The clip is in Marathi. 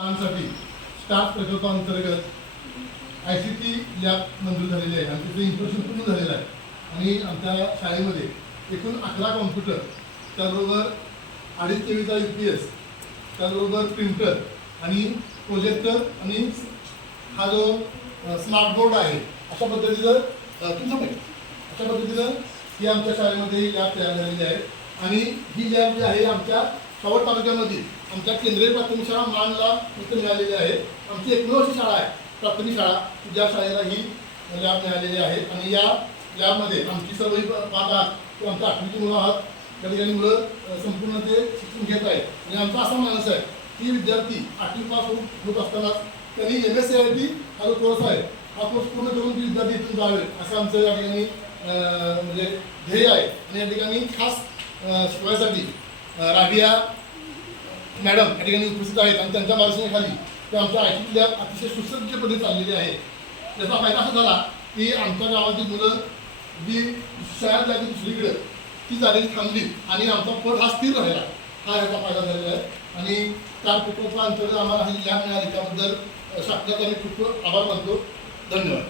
शाळांसाठी स्टाफ प्रकल्पांतर्गत ICT लॅब मंजूर झालेली आहे आणि तिचं इन्स्टॉलेशन पूर्ण झालेलं आहे. आणि आमच्या शाळेमध्ये एकूण 11 कॉम्प्युटर, त्याबरोबर 2.5 kVचा UPS, त्याबरोबर प्रिंटर आणि प्रोजेक्टर आणि हा जो स्मार्ट बोर्ड आहे अशा पद्धतीनं ही आमच्या शाळेमध्ये लॅब तयार झालेली आहे. आणि ही लॅब जी आहे आमच्या सावड तालुक्यामध्ये आमच्या केंद्रीय प्राथमिक शाळा मानला मिळालेली आहे. आमची 91 शाळा आहे प्राथमिक शाळा, ज्या शाळेला ही लॅब मिळालेली आहे. आणि या लॅबमध्ये आमची सर्व 5 आहात किंवा आमच्या 8वीची मुलं आहात. त्या ठिकाणी मुलं संपूर्ण ते शिक्षण घेत आहेत. आणि आमचा असा मानस आहे की विद्यार्थी 8वी पास होत असताना त्यांनी MSCIT हा जो कोर्स आहे हा कोर्स पूर्ण करून विद्यार्थी इथून जावे असं आमचं या ठिकाणी म्हणजे ध्येय आहे. आणि या ठिकाणी खास शिकवायसाठी राबिया मॅडम या ठिकाणी उपस्थित आहेत आणि त्यांच्या मार्गदर्शनाखाली ते आमच्या ICT लॅब अतिशय सुसज्जपणे चाललेली आहे. त्याचा फायदा असा झाला की आमच्या गावातील मुलं जी शहरात जायची दुसरीकडे ती झालेली थांबली आणि आमचा पट हा स्थिर राहिला, हा याचा फायदा झालेला आहे. आणि त्या प्रकल्पाअंतर्गत आम्हाला ही लॅब मिळाली त्याबद्दल शासनाचा आम्ही खूप आभार मानतो. धन्यवाद.